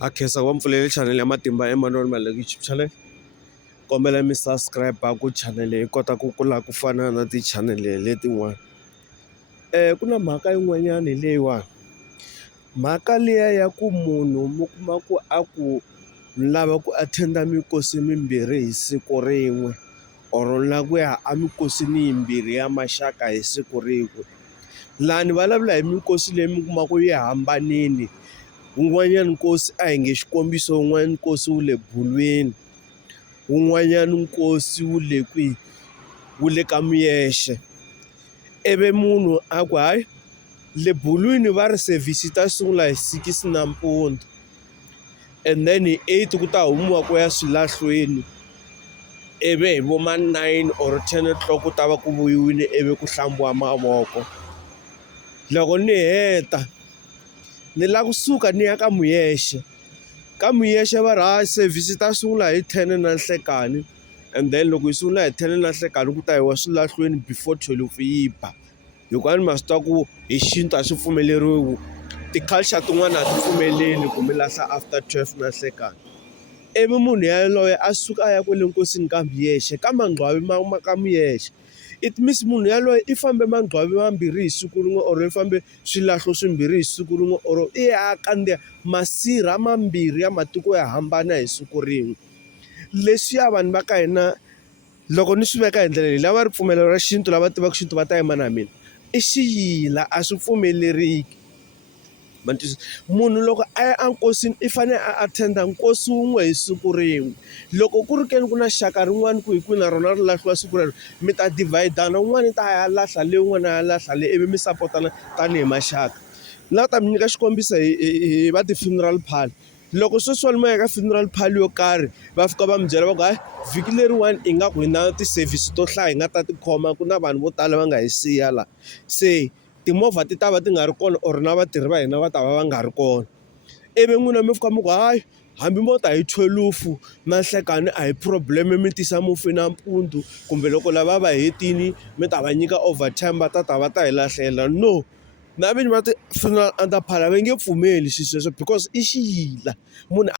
Akhensa wa mpfuleli channel ya Matimba Emmanuel Maleki YouTube channel. Kombela mi subscribe ku channel yi kota ku kula ku fana na ti-channel letin'wana. Ku na mhaka yin'wanyana leyiwani. Mhaka liya ya ku munhu mi kuma ku a ku lava ku attend mikosi mimbirhi hi siku rin'we or la ku ya emikosini yimbirhi ya maxaka hi siku rin'we. Laha ni vulavula hi mikosi leyi mi kuma ku yi hambanile. Wun'wanyana nkosi a hi nge xikombiso, wun'wanyana nkosi wu le bulweni, wun'wanyana nkosi wu le kwihi, wu le ka Muyexe. Ivi munhu a ku hayi le bulwini va ri service ta sungula hi 6 nampundzu and then hi 8 ku ta humiwa ku ya swilahlweni, ivi hi vo ma 9 or 10 o'clock ku ta va ku vuyiwile ivi ku hlambiwa mavoko. Loko ni heta ni lava kusuka ni ya ka Muyexe. Ka Muyexe va ri hayi service ta sungula hi 10 na nhlekani and then loko hi sungula hi 10 na nhlekani ku ta yiwa swilahlweni before 12 yi ba. Hikuva ma swi tiva ku hi xintu a swi pfumeleriwi, ti-culture tin'wana a ti pfumeleli ku mi lahla after 12 na nhlekani. Ivi munhu yaloye a suka a ya kwale nkosini ka Muyexe ka mangqwavi ma ka Muyexe. It means munhu yaloye i fambe mangqwavi mambirhi hi siku rin'we or i fambe swilahlo swimbirhi hi siku rin'we or i ya kandziya masirha mambirhi ya matiko ya hambana hi siku rin'we. Leswiya vanhu va ka hina loko ni swi veka hi ndlela leyi, lava ri pfumelelo ra xintu lava tivaka xintu va ta yima na mina, i xiyila a swi pfumeleriki. Ma twisisa? Munhu loko a ya enkosini i fanele a attend nkosi wun'we hi siku rin'we. Loko ku ri ke ni ku na xaka rin'wana ku hi kwihi na rona ri lahliwa siku rero, mi ta divhayidana, un'wana i ta ya lahla le, un'wana a ya lahla le, ivi mi sapotana tanihi maxaka. Ni lava ta mi nyika xikombiso hi va ti-funeral parlour. Loko sweswiwani mo ya ka funeral parlour yo karhi va fika va mi byela va ku hayi vhiki leriwani i nga ku hi na ti-service to hlaya hi nga ta tikhoma, ku na vanhu vo tala va nga hi siya laha. Se timovha ti ta va ti nga ri kona or na vatirhi va hina va ta va va nga ri kona. Ivi n'wina mi fika mi ku hayi hambi mo ta hi 12 na nhlekani a hi problem, mi tisa mufi nampundzu kumbe loko lava va hetini mi ta va nyika overtime va ta hi lahlela. No, na vinyi va ti-funeral parlour va nge pfumeli swilo sweswo because i xiyila munhu.